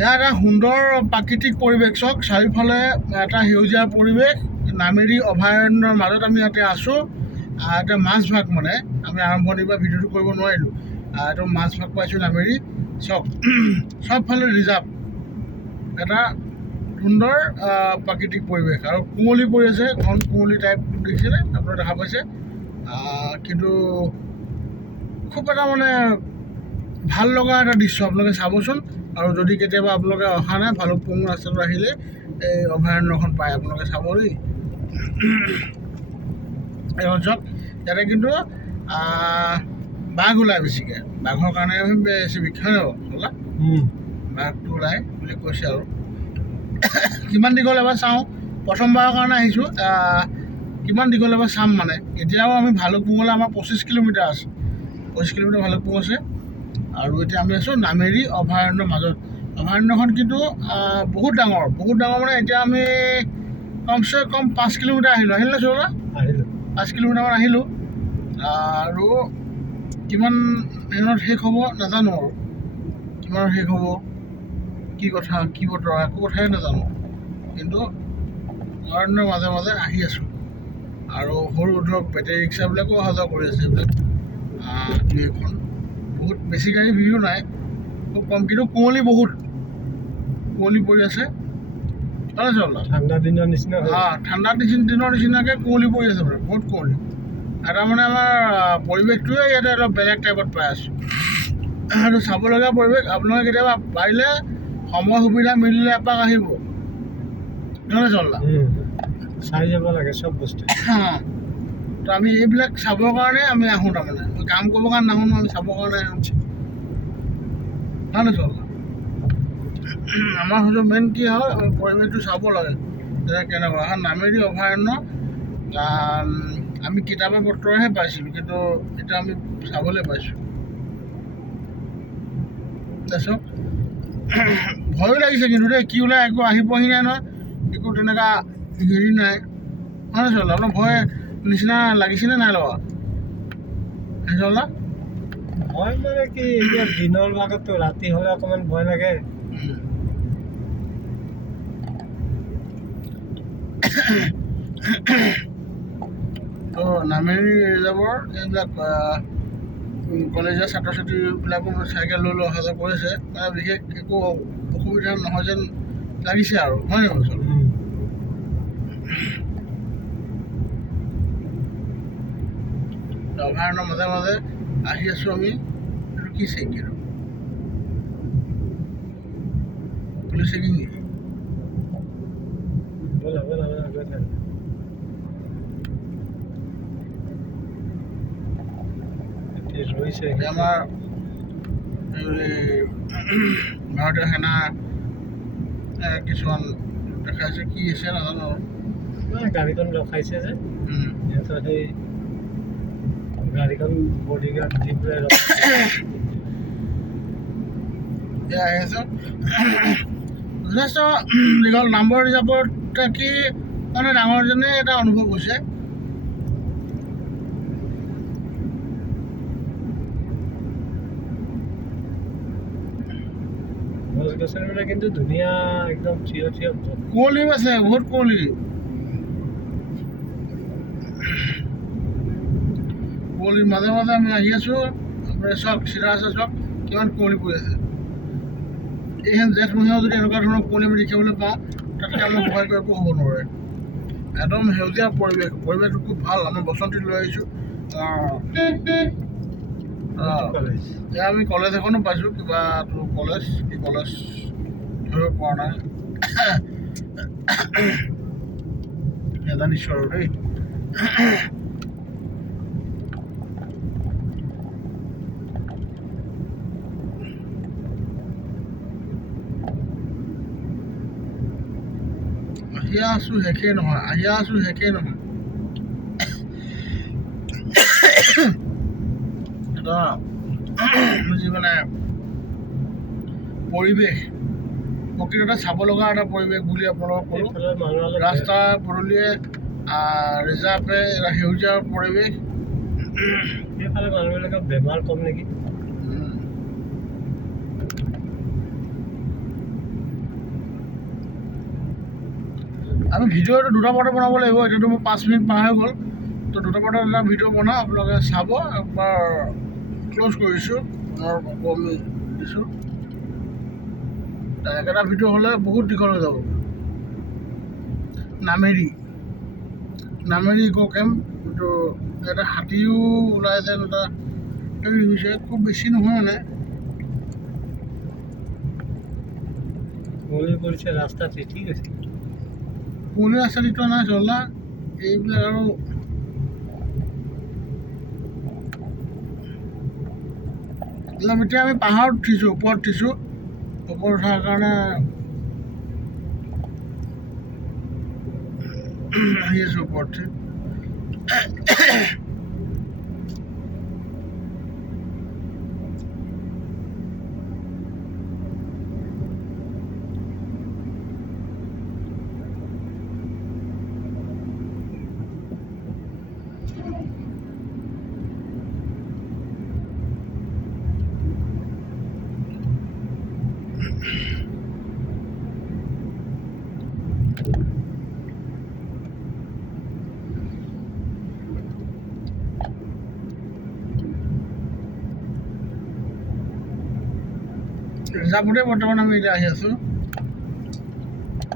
এয়া এটা সুন্দৰ প্ৰাকৃতিক পৰিৱেশ চাওক, চাৰিওফালে এটা সেউজীয়া পৰিৱেশ। নামেৰি অভয়াৰণ্যৰ মাজত আমি ইয়াতে আছোঁ। এতিয়া মাজভাগ মানে আমি আৰম্ভণিৰ পৰা ভিডিঅ'টো কৰিব নোৱাৰিলোঁ। এইটো মাজভাগ পাইছোঁ নামেৰি। চাওক চবফালে ৰিজাৰ্ভ, এটা সুন্দৰ প্ৰাকৃতিক পৰিৱেশ আৰু কুঁৱলী পৰি আছে, ঘন কুঁৱলী টাইপ দেখিছেনে আপোনালোকে দেখা পাইছে। কিন্তু খুব এটা মানে ভাল লগা এটা দৃশ্য, আপোনালোকে চাবচোন। আৰু যদি কেতিয়াবা আপোনালোকে অহা নাই ভালুকপুং ৰাস্তাটো আহিলে এই অভয়াৰণ্যখন পায়, আপোনালোকে চাব দেই। এই অঞ্চল ইয়াতে কিন্তু বাঘ ওলায় বেছিকৈ, বাঘৰ কাৰণে বেছি বিখ্যাত হ'ল। বাঘটো ওলায় বুলি কৈছে আৰু কিমান দীঘল এবাৰ চাওঁ, প্ৰথমবাৰৰ কাৰণে আহিছোঁ। কিমান দীঘল এবাৰ চাম মানে। এতিয়াও আমি ভালুকপুঙলৈ আমাৰ 25 কিলোমিটাৰ আছে, 25 কিলোমিটাৰ ভালুকপুং আছে। আৰু এতিয়া আমি আছোঁ নামেৰি অভয়াৰণ্যৰ মাজত। অভয়াৰণ্যখন কিন্তু বহুত ডাঙৰ, বহুত ডাঙৰ মানে। এতিয়া আমি কমচে কম 5 কিলোমিটাৰ আহিলোঁ নে চৌৰা? 5 কিলোমিটাৰমান আহিলোঁ। আৰু কিমান দিনত শেষ হ'ব নাজানো, আৰু কিমান শেষ হ'ব, কি কথা কি বতৰা একো কথাই নাজানো। কিন্তু অৰণ্যৰ মাজে মাজে আহি আছোঁ। আৰু সৰু ধৰক বেটেৰী ৰিক্সাবিলাকো অহা যোৱা কৰি আছে। এইবিলাক দুই এখন, বহুত বেছি গাড়ী ভিৰো নাই, খুব কম। কিন্তু কুঁৱলী বহুত, কুঁৱলী পৰি আছে। ঠাণ্ডা দিনৰ নিচিনা ঠাণ্ডা দিনৰ নিচিনাকৈ কুঁৱলী পৰি আছে মানে, বহুত কুঁৱলী। এটা মানে আমাৰ পৰিৱেশটোৱে ইয়াতে অলপ বেলেগ টাইপত পাই আছোঁ। এইটো চাবলগীয়া পৰিৱেশ। আপোনালোকে কেতিয়াবা পাৰিলে সময় সুবিধা মিলিলে এপাক আহিব, নহয় চল্লা? চাই যাব লাগে চব বস্তু। তো আমি এইবিলাক চাবৰ কাৰণে আমি আহোঁ, তাৰমানে কাম কৰিবৰ কাৰণে নাহোঁ, আমি চাবৰ কাৰণে আহোঁ, নহয় চল্লা? আমাৰ সেইটো মেইন কি হয়, আমি পৰিৱেশটো চাব লাগে যে কেনেকুৱা। নামেৰি অভয়াৰণ্য আমি কিতাপে পত্ৰহে পাইছিলোঁ, কিন্তু এতিয়া আমি চাবলৈ পাইছোঁ। তাৰপিছত ভয়ো লাগিছে কিন্তু দেই, কি ওলাই একো আহি পোৱাহি নাই নহয়, একো তেনেকুৱা হেৰি নাই, নহয় চল্লা? আপোনাৰ ভয় নিচিনা লাগিছেনে নাই লগা চল্লা? ভয় মানে কি, এতিয়া দিনৰ ভাগতো, ৰাতি হ'লে অকণমান ভয় লাগে। নামেৰি ৰিজাৰ্ভৰ এইবিলাক কলেজীয়া ছাত্ৰ ছাত্ৰীবিলাকো চাইকেল লৈ লৈ অহা যোৱা কৰিছে। মানে বিশেষ একো অসুবিধা নহয় যেন লাগিছে আৰু, হয় নহয় চল? অভয়াৰণ্যৰ মাজে মাজে আহি আছোঁ আমি। এইটো কি চেকিং, এইটো পুলিচ চেকিং নেকি? আমাৰ ভাৰতীয় সেনা কিছুমান দেখাইছে, কি আছে নাজানো। গাড়ীখন ৰখাইছে যে, সিহঁতৰ সেই গাড়ীখন বডিগাৰ্ড দি পেলাই আহি আছোঁ। যথেষ্ট দীঘল নাম্বৰ ৰিজাৰ্ভত থাকি মানে ডাঙৰ যেনে এটা অনুভৱ হৈছে। গছ গছনিবিলাক কিন্তু ধুনীয়া, একদম থিয় থিয়। কুঁৱলীও আছে, বহুত কুঁৱলী। কুঁৱলীৰ মাজে মাজে আমি আহি আছোঁ। আপোনাৰ চাওক, চিধা আছে চাওক, কিমান কুঁৱলী পৰি আছে। এইখন জেঠমহীয়াও যদি এনেকুৱা ধৰণৰ কুঁৱলী আমি দেখিবলৈ পাওঁ, তাতকৈ আমাৰ ভয় একো হ'ব নোৱাৰে। একদম সেউজীয়া পৰিৱেশ, পৰিৱেশটো খুব ভাল। আমি বসন্তীত লৈ আহিছোঁ। এয়া আমি কলেজ এখনো পাইছোঁ, কিবা কলেজ, কি কলেজ ধৰিব পৰা নাই, নাজানিছোঁ আৰু দেই। আহিয়া আছোঁ শেষেই নহয়, আহিয়া আছোঁ শেষেই নহয়। এটা যি মানে পৰিৱেশ, প্ৰকৃততে চাব লগা এটা পৰিৱেশ বুলি আপোনালোকক ক'লোঁ। ৰাস্তা পদূলিয়ে ৰিজাৰ্ভে এটা সেউজীয়া পৰিৱেশ। সেইফালে মানুহবিলাকৰ বেমাৰ কম নেকি? আমি ভিডিঅ' এইটো দুটা পাৰ্টত বনাব লাগিব। এতিয়াতো মোৰ 5 মিনিট পাৰ হৈ গ'ল, তো দুটা পাৰ্টত এটা ভিডিঅ' বনাওঁ, আপোনালোকে চাব। একবাৰ ক্ল'জ কৰিছোঁ, আমি দিছোঁ। একেটা ভিডিঅ' হ'লে বহুত দীঘল হৈ যাব। নামেৰি ইক' কেম্প, তো এটা হাতীও ওলাই যেন এটা হেৰি হৈছে, খুব বেছি নহয় মানে। কুঁৱলী পৰিছে, ৰাস্তা তিতি গৈছে। কুঁৱলী ৰাস্তা তিতা নাই চলা, এইবিলাক আৰু এতিয়া আমি পাহাৰত উঠিছোঁ, ওপৰত উঠিছোঁ। ওপৰত উঠাৰ কাৰণে আহি আছোঁ ওপৰত উঠি। ৰিজাৰ্ভতে বৰ্তমান আমি এতিয়া আহি আছোঁ।